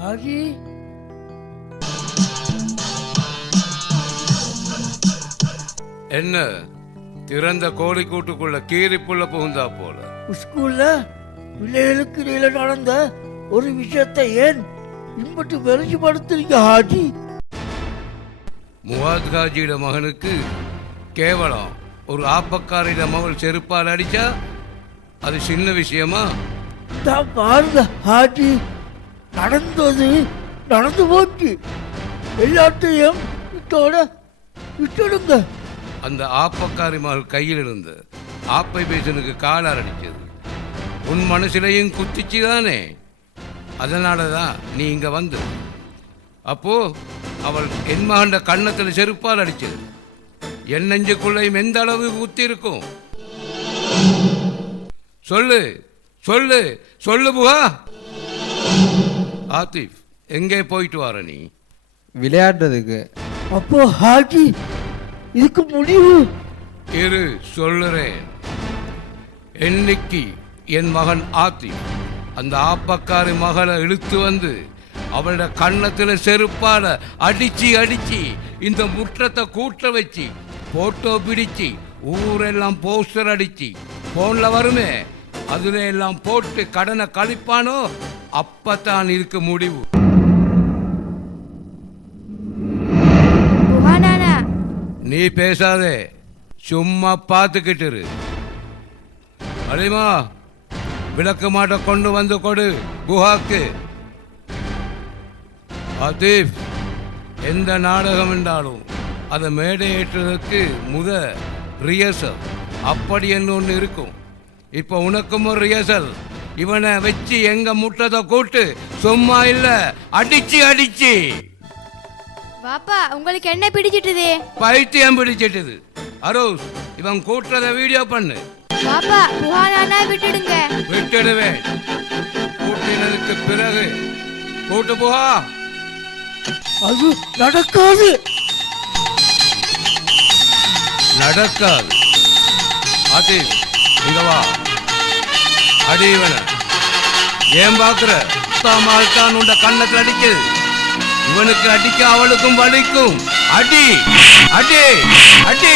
ஹரி, என்ன திறந்த கோழி கூட்டுக்குள்ள கீரிப்புள்ள புகுந்தா போல? ஸ்கூல்ல பிள்ளைகளுக்கு இடையில நடந்த ஒரு விஷயத்தை ஏன் இம்பட்டு வெளிப்படுத்துறீங்க ஹாஜி? முவாத் ஹாஜியோட மகனுக்கு கேவலம் ஒரு ஆப்பக்காரிட மகள் செருப்பால் அடிச்சா அது சின்ன விஷயமா? தான் பாருங்க ஹாஜி, நடந்தது நடந்து போச்சு. எல்லாத்தையும் இதோட விட்டுடுங்க. அந்த ஆப்பக்காரி மகள் கையில் இருந்து ஆப்பை பேசனுக்கு காலால் அடிச்சது உன் மனசிலையும் குத்திச்சுதானே. அதனாலதான் நீ இங்க வந்து. அப்போ அவள் என் மகண்ட கண்ணத்தில் செருப்பால் அடிச்சது என் நெஞ்சுக்குள்ளையும் எந்த அளவு குத்தி இருக்கும்? சொல்லு சொல்லு சொல்லு புகா. ஆத்திப், எங்கே போயிட்டு வர நீ? விளையாடுறதுக்கு. அப்போ ஹாஜி, இதுக்கு முடிவு? இரு சொல்லுறேன். என்னைக்கு என் மகன் ஆத்திப் அந்த ஆப்பக்காரி மகளை இழுத்து வந்து அவளோட கண்ணத்துல செருப்பால அடிச்சு அடிச்சு இந்த முற்றத்தை கூட்ட வச்சு போட்டோ பிடிச்சு ஊரெல்லாம் போஸ்டர் அடிச்சு போன்ல வருமே அதுல எல்லாம் போட்டு கடனை கழிப்பானோ அப்பத்தான் இதுக்கு முடிவு. நீ பேசாதே, சும்மா பார்த்துக்கிட்டு இரு. அலிமா, விளக்கு மாட்ட கொண்டு வந்து கொடு குஹாக்கு. ஆத்திப், எந்த நாடகம் என்றாலும் அதை மேடை ஏற்றுவதற்கு ரிஹர்சல் அப்படி என்று ஒன்று இருக்கும். இப்போ உனக்கும் ஒரு ரிஹர்சல். இவனை வச்சு எங்க முட்டத்தை கூட்டு சும்மா இல்ல அடிச்சு அடிச்சு. பாப்பா, உங்களுக்கு என்ன பிடிச்சிட்டுது? பைத்தியம் பிடிச்சிட்டுது. அரோஸ், இவன் கூட்டுறத வீடியோ பண்ணு. பாப்பா, புகானா விட்டுடுங்க. விட்டுடுவேன். கூட்டினதுக்கு பிறகு கூட்டு புகா. அது நடக்காது. நடக்காது. அது இங்க வா. அடி இவன. ஏன் பாக்குற? தான் உண்ட கண்ணத்தில் அடிக்குது. இவனுக்கு அடிக்க அவளுக்கும் வலிக்கும். அடி அடி அடி.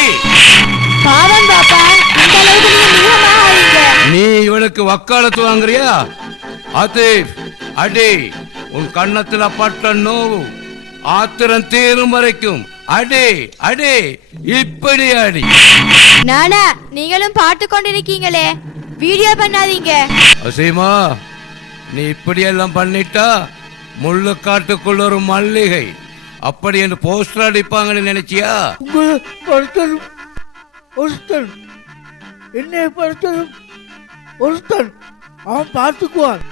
பாவம் பாப்பா, இந்த அளவுக்கு நீங்க மிகமாகாதீங்க. நீ இவனுக்கு வக்காலத்து வாங்குறியா? ஆத்திப், அடி. உன் கண்ணத்துல பட்ட நோவு ஆத்திரம் தீரும் வரைக்கும் அடி அடி. இப்படி அடி. நானா, நீங்களும் பார்த்து கொண்டிருக்கீங்களே, வீடியோ பண்ணாதீங்க. அசீமா, நீ இப்படி எல்லாம் பண்ணிட்டா முள்ளுக்காட்டுக்குள்ள ஒரு மல்லிகை அப்படி என்று போஸ்டர் அடிப்பாங்கன்னு நினைச்சியா? உங்களை படுத்தலும் ஒருத்தன், என்னை படுத்தலும் ஒருத்தன், அவன் பார்த்துக்குவான்.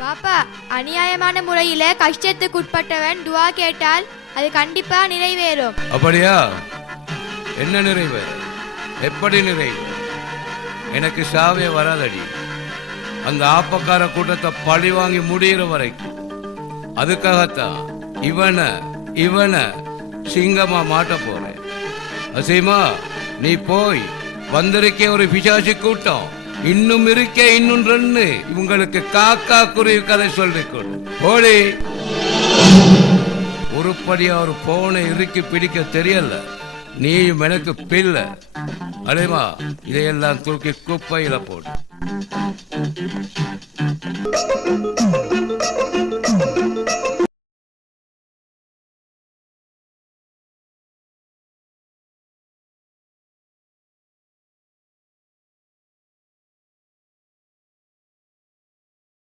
பாப்பா, அநியாயமான முறையில கஷ்டத்துக்கு உட்பட்டவன் துவா கேட்டால் அது கண்டிப்பா நிறைவேறும். அப்படியா? என்ன நிறைவு? எப்படி நிறைவு? எனக்கு சாவே வராதடி. அந்த ஆப்பக்கார கூட்டத்தை பழி வாங்கி முடிகிற வரைக்கும். அதுக்காகத்தான் இவனை சிங்கமா மாட்ட போறேன். அசீமா, நீ போய் வந்திருக்கே ஒரு பிசாசி கூட்டம் இன்னும் இருக்கே, இன்னும் ரெண்டு இவங்களுக்கு காக்கா குருவி கதை சொல்லிக்கொடு. போடி. உருப்படியா ஒரு போனை இறுக்கி பிடிக்க தெரியல. நீயும் எனக்கு பிள்ளை. அலிமா, இதையெல்லாம் தூக்கி குப்பையில போடு.